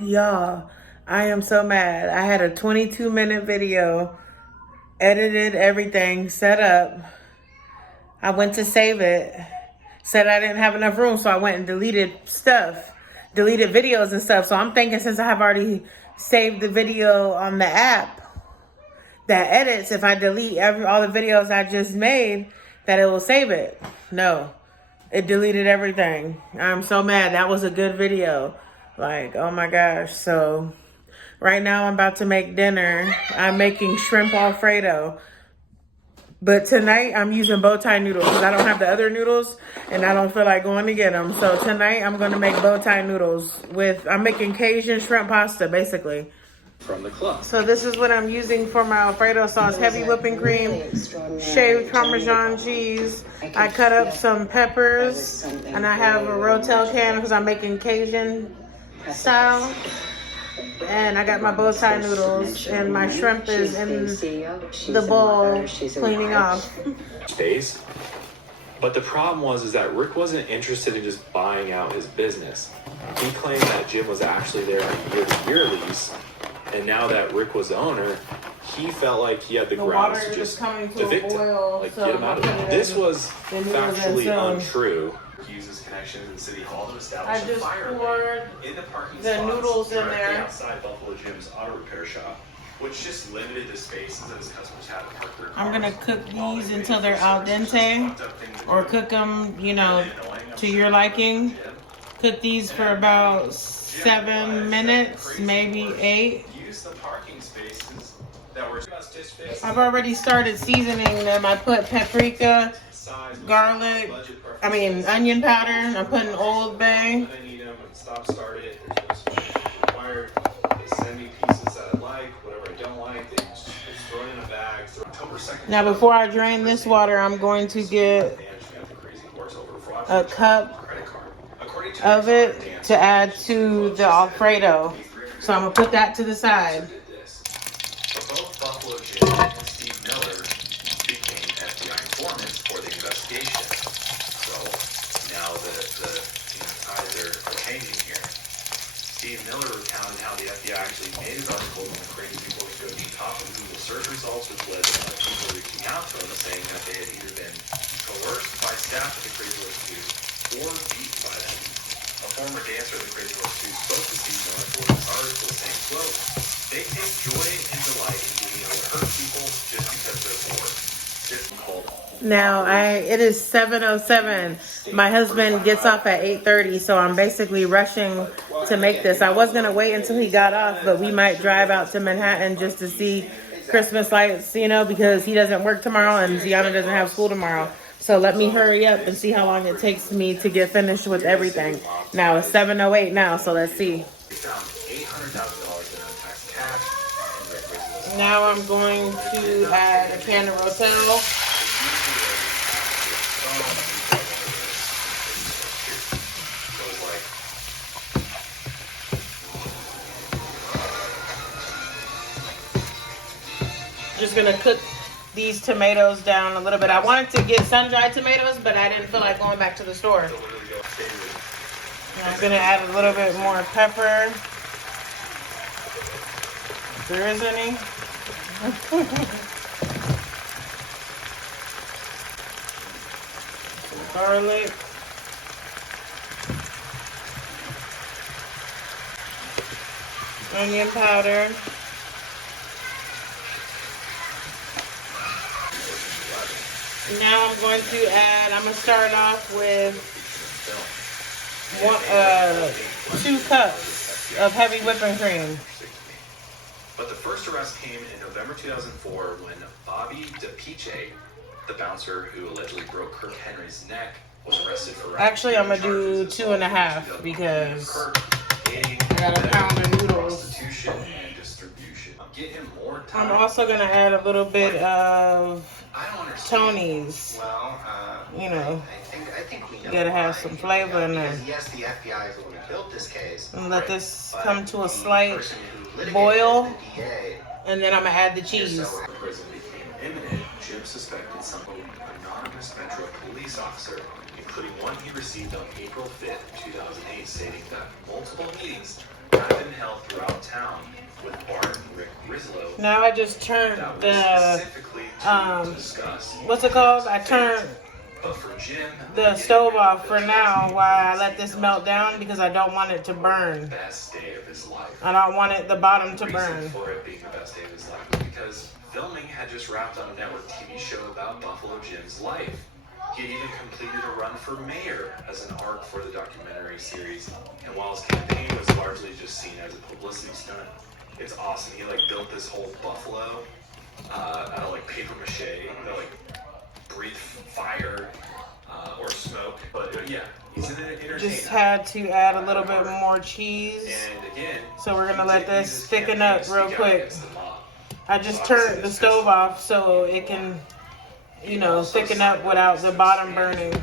Y'all, I am so mad. I had a 22-minute video, edited everything, set up. I went to save it. Said I didn't have enough room, so I went and deleted stuff. Deleted videos and stuff. So I'm thinking since I have already saved the video on the app that edits, if I delete all the videos I just made, that it will save it. No. It deleted everything. I'm so mad. That was a good video. Like, oh my gosh. So right now I'm about to make dinner. I'm making shrimp Alfredo. But tonight I'm using bow tie noodles because I don't have the other noodles and I don't feel like going to get them. So tonight I'm going to make bow tie noodles I'm making Cajun shrimp pasta basically. From the club. So this is what I'm using for my Alfredo sauce. Heavy whipping cream, shaved Parmesan cheese. I cut up some peppers and I have a Rotel can because I'm making Cajun style. And I got my bow tie noodles and my shrimp is in the bowl cleaning off. Space. But the problem is that Rick wasn't interested in just buying out his business. He claimed that Jim was actually there on a year-to-year lease. And now that Rick was the owner, he felt like he had the grounds to just evict him, like get him out of it. This was factually untrue. He uses connections in City Hall to establish a fire poured in the parking the noodles in there outside Buffalo Jim's auto repair shop, which just limited the spaces that his customers had to park their cars. I'm gonna cook these until they're al dente, or cook them, you know, to your liking. Cook these for about 7 minutes, maybe 8. The parking spaces that were I've already started seasoning them. I put paprika, garlic, onion powder. I'm putting Old Bay. I need them and stop start it. There's no switch required. They send me pieces that I like, whatever I don't like, they just throw it in a bag. October 2nd. Now before I drain this water, I'm going to get a cup of it to add to the Alfredo. So I'm going to put that to the side. Both Buffalo Jim and Steve Miller became FBI informants for the investigation. So now the tides are changing here. Steve Miller recounted how the FBI actually made his article when crazy people were going to be top of Google search results, which led to people reaching out to him saying that they had either been coerced by staff at the Crazy Horse 2 or beaten by them. A former dancer of the Crazy Horse 2 spoke to Steve Miller for this article saying, quote, they take joy and delight in being able to hurt people just because they're bored. Now, it is 7:07. My husband gets off at 8:30, so I'm basically rushing to make this. I was going to wait until he got off, but we might drive out to Manhattan just to see Christmas lights, you know, because he doesn't work tomorrow and Gianna doesn't have school tomorrow. So let me hurry up and see how long it takes me to get finished with everything. Now, it's 7:08 now, so let's see. Now I'm going to add a can of Rotel. Just gonna cook these tomatoes down a little bit. I wanted to get sun-dried tomatoes, but I didn't feel like going back to the store. And I'm gonna add a little bit more pepper, if there is any. Some garlic. Onion powder. Now I'm going to start off with 2 cups of heavy whipping cream. But the first arrest came in November 2004 when Bobby DePiche, the bouncer who allegedly broke Kirk Henry's neck, was arrested for... Actually, I'm going to do 2.5 because I got a pound of noodles. And distribution. Get him more time. I'm also going to add a little bit of Tony's. Well, you know, I think we know. you gotta have some flavor in there. Yes, the FBI is the one who built this case. And let this come to a slight boil, and then I'm gonna add the cheese. The prison became imminent. Jim suspected some anonymous Metro police officer, including one he received on April 5th, 2008, stating that multiple meetings have been held Now I just turned That was the, specifically to discuss. what's it called? I turned But for Jim, the stove off for now while I let this melt down because I don't want it to burn. best day of his life. I don't want the bottom to The burn. reason for it being the best day of his life was because filming had just wrapped on a network TV show about Buffalo Jim's life. He had even completed a run for mayor as an arc for the documentary series. And while his campaign was largely just seen as a publicity stunt, it's awesome. He like built this whole buffalo out of like paper mache that like breathe fire or smoke. But yeah, he's an entertainer. Just had to add a little bit more cheese. And again, So we're gonna let this his thicken campaign up to real speak out quick. against the mob. I just turned the stove off so it can, you know, thicken up without the bottom burning. Well,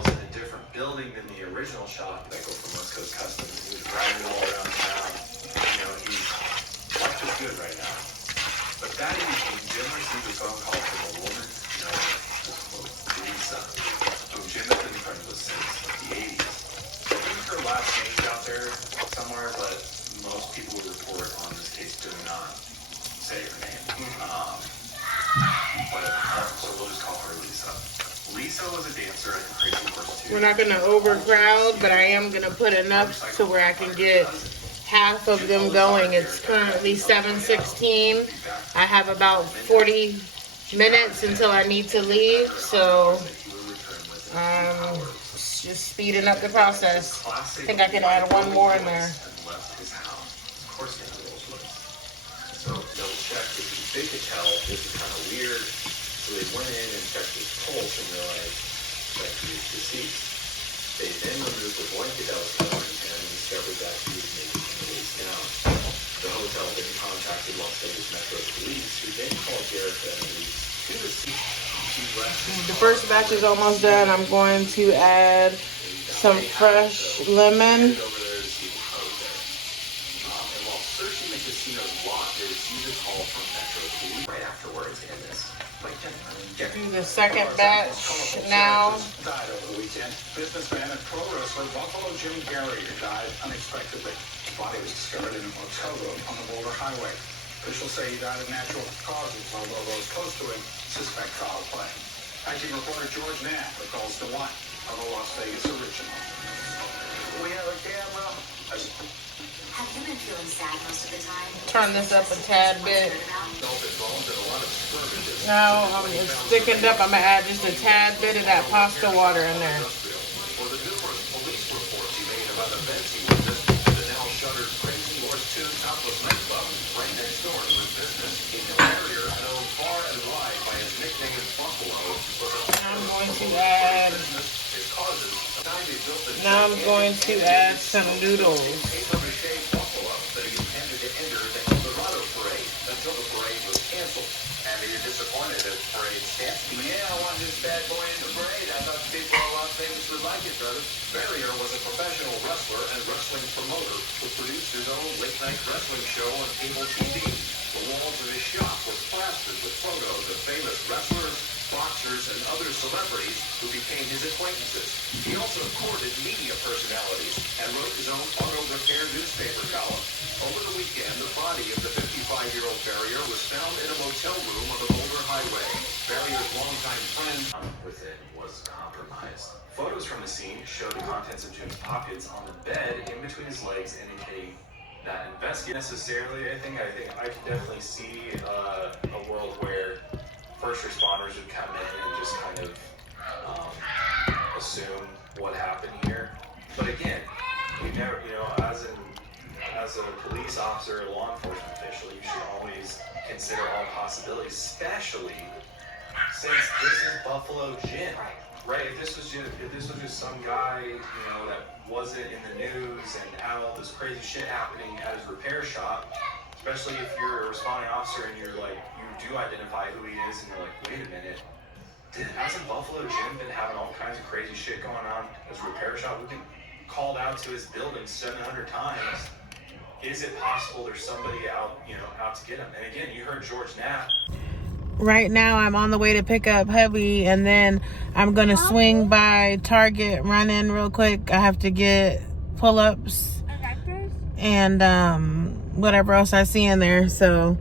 it's in a different building than the original shop that go from West Coast Customs. He was driving all around town. You know, life is good right now. But that evening, Jim received a phone call from a woman known as Lisa, whom Jim had been friends with since the 80s. I think her last name's out there somewhere, but most people would report on this case do not say her name. So we'll just call her Lisa. Lisa was a dancer at the Crazy Horse 2. We're not gonna overcrowd, but I am gonna put enough to where I can get half of them going. It's currently 7:16. I have about 40 minutes until I need to leave, so just speeding up the process. I think I could add one more in there. So double check if they could tell this is kind of weird. So they went in and checked his pulse and realized that he was deceased. They then removed the blanket that was covering him and discovered that he was naked from the waist down. The hotel then contacted Las Vegas Metro Police, who then called Jerica and released two deceased. The first batch is almost done. I'm going to add some fresh lemon. Over there to see the code there. And while searching the casino's lot, they received a call from Metro Police right afterwards in this. Do the second batch now. Died over the weekend. Businessman and pro wrestler Buffalo Jim Garrier died unexpectedly. His body was discovered in a motel room on the Boulder Highway. Officials say he died of natural causes, although those close to him suspect foul play. Acting reporter George Knapp recalls the one of the Las Vegas original. We have a camera. Have you been feeling sad most of the time? Turn this up a tad bit. Involved in a lot of skirmishes. Now it's thickened up. I'm gonna add just a tad bit of that pasta water in there. For the numerous police reports he made about events he witnessed at the now shuttered Crazy Horse 2 topless nightclub right next door to his business. In the area, known far and wide by his nickname Buffalo, was a I'm going to add. his causes. Now I'm going to add some noodles. Buffalo that he intended to enter the Colorado parade until the parade was canceled. And you're disappointed that the parade canceled? Yeah, I want this bad boy in the parade. I thought people in Las Vegas would like it, brother. Barrier was a professional wrestler and wrestling promoter who produced his own late-night wrestling show on cable TV. The walls of his shop were plastered with photos of famous wrestlers, boxers, and other celebrities who became his acquaintances. He also courted media personalities and wrote his own auto repair newspaper column. Over the weekend, the body of the 55-year-old Barrier was found in a motel room on the Boulder Highway. Barrier's longtime friend within was compromised. Photos from the scene show the contents of Jim's pockets on the bed in between his legs, indicating that investigate necessarily. I think I can definitely see a world where first responders would come in and just kind of assume what happened here. But again, we never, as a police officer, a law enforcement official, you should always consider all possibilities, especially since this is Buffalo Jim. Right, if this was just some guy, that wasn't in the news and had all this crazy shit happening at his repair shop, especially if you're a responding officer and you're like, you do identify who he is and you're like, wait a minute, hasn't Buffalo Jim been having all kinds of crazy shit going on at his repair shop? We've been called out to his building 700 times. Is it possible there's somebody out to get him? And again, you heard George Knapp. Right now I'm on the way to pick up Heavy, and then I'm gonna swing by Target, run in real quick. I have to get pull-ups and whatever else I see in there. So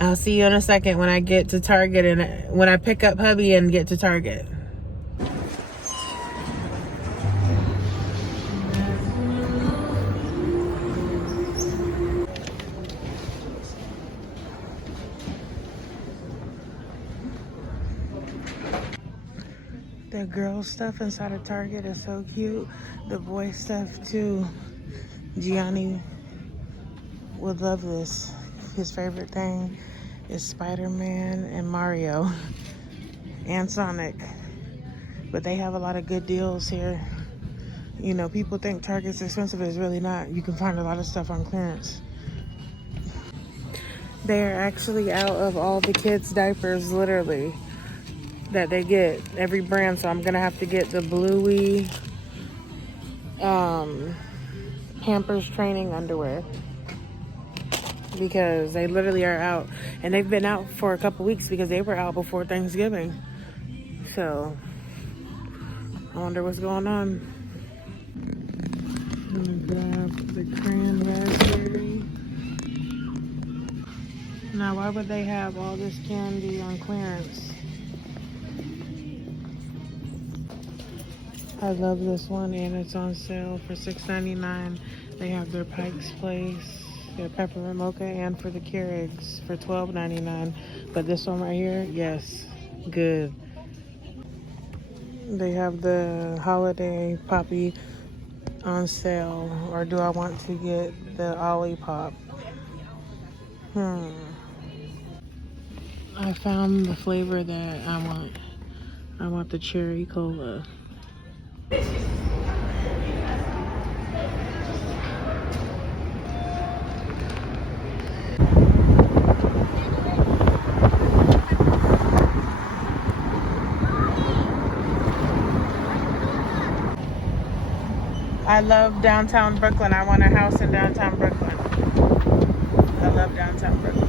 I'll see you in a second when I get to Target and when I pick up hubby and get to Target. The girl stuff inside of Target is so cute. The boy stuff too. Gianni would love this. His favorite thing is Spider-Man and Mario and Sonic. But they have a lot of good deals here. You know, people think Target's expensive. It's really not. You can find a lot of stuff on clearance. They're actually out of all the kids' diapers, literally, that they get. Every brand. So I'm going to have to get the Bluey Pampers training underwear. Because they literally are out. And they've been out for a couple weeks because they were out before Thanksgiving. So I wonder what's going on. I'm gonna grab the cran raspberry. Now, why would they have all this candy on clearance? I love this one, and it's on sale for $6.99. They have their Pike's Place, their peppermint mocha, and for the Keurigs for $12.99. But this one right here, yes, good. They have the holiday poppy on sale, or do I want to get the Olipop? I found the flavor that I want. I want the cherry cola. I love downtown Brooklyn. I want a house in downtown Brooklyn. I love downtown Brooklyn.